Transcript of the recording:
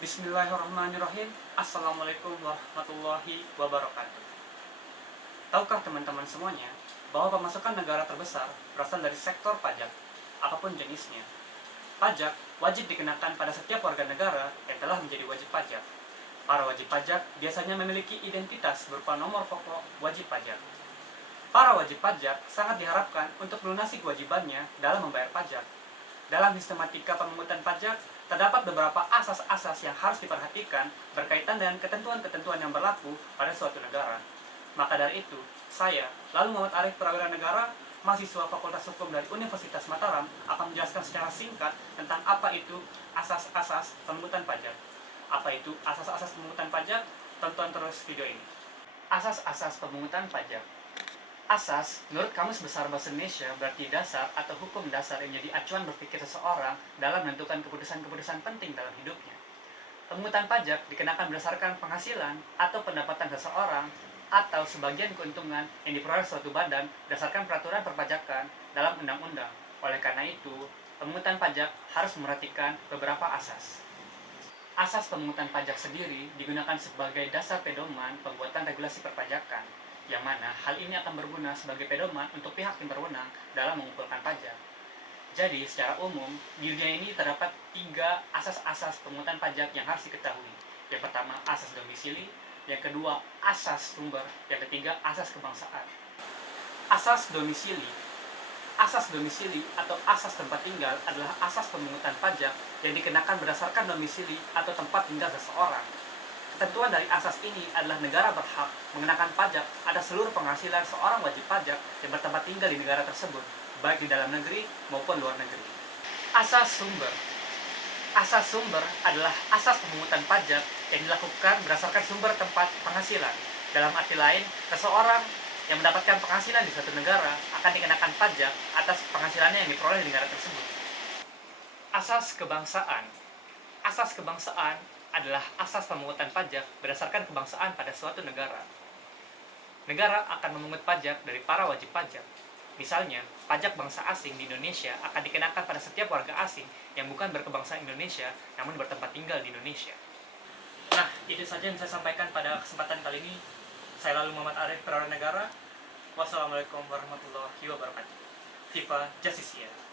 Bismillahirrahmanirrahim. Assalamualaikum warahmatullahi wabarakatuh. Tahukah teman-teman semuanya bahwa pemasukan negara terbesar berasal dari sektor pajak, apapun jenisnya. Pajak wajib dikenakan pada setiap warga negara yang telah menjadi wajib pajak. Para wajib pajak biasanya memiliki identitas berupa nomor pokok wajib pajak. Para wajib pajak sangat diharapkan untuk melunasi kewajibannya dalam membayar pajak. Dalam sistematika pemungutan pajak, terdapat beberapa asas-asas yang harus diperhatikan berkaitan dengan ketentuan-ketentuan yang berlaku pada suatu negara. Maka dari itu, saya, lalu Muhammad Arif Prawira Negara, mahasiswa Fakultas Hukum dari Universitas Mataram, akan menjelaskan secara singkat tentang apa itu asas-asas pemungutan pajak. Apa itu asas-asas pemungutan pajak? Tonton terus video ini. Asas-asas pemungutan pajak. Asas, menurut Kamus Besar Bahasa Indonesia, berarti dasar atau hukum dasar yang menjadi acuan berpikir seseorang dalam menentukan keputusan-keputusan penting dalam hidupnya. Pemungutan pajak dikenakan berdasarkan penghasilan atau pendapatan seseorang atau sebagian keuntungan yang diperoleh suatu badan berdasarkan peraturan perpajakan dalam undang-undang. Oleh karena itu, pemungutan pajak harus memperhatikan beberapa asas. Asas pemungutan pajak sendiri digunakan sebagai dasar pedoman pembuatan regulasi perpajakan, yang mana hal ini akan berguna sebagai pedoman untuk pihak yang berwenang dalam mengumpulkan pajak. Jadi, secara umum, di dunia ini terdapat 3 asas-asas pemungutan pajak yang harus diketahui. Yang pertama, asas domisili. Yang kedua, asas sumber. Yang ketiga, asas kebangsaan. Asas domisili. Asas domisili atau asas tempat tinggal adalah asas pemungutan pajak yang dikenakan berdasarkan domisili atau tempat tinggal seseorang. Ketentuan dari asas ini adalah negara berhak mengenakan pajak atas seluruh penghasilan seorang wajib pajak yang bertempat tinggal di negara tersebut, baik di dalam negeri maupun luar negeri. Asas sumber. Asas sumber adalah asas pemungutan pajak yang dilakukan berdasarkan sumber tempat penghasilan. Dalam arti lain, seseorang yang mendapatkan penghasilan di suatu negara akan dikenakan pajak atas penghasilannya yang diperoleh di negara tersebut. Asas kebangsaan. Asas kebangsaan adalah asas pemungutan pajak berdasarkan kebangsaan pada suatu negara. Negara akan memungut pajak dari para wajib pajak. Misalnya, pajak bangsa asing di Indonesia akan dikenakan pada setiap warga asing yang bukan berkebangsaan Indonesia namun bertempat tinggal di Indonesia. Nah, itu saja yang saya sampaikan pada kesempatan kali ini. Saya lalu Muhammad Arif Prawira Negara. Wassalamualaikum warahmatullahi wabarakatuh. Viva Justicia.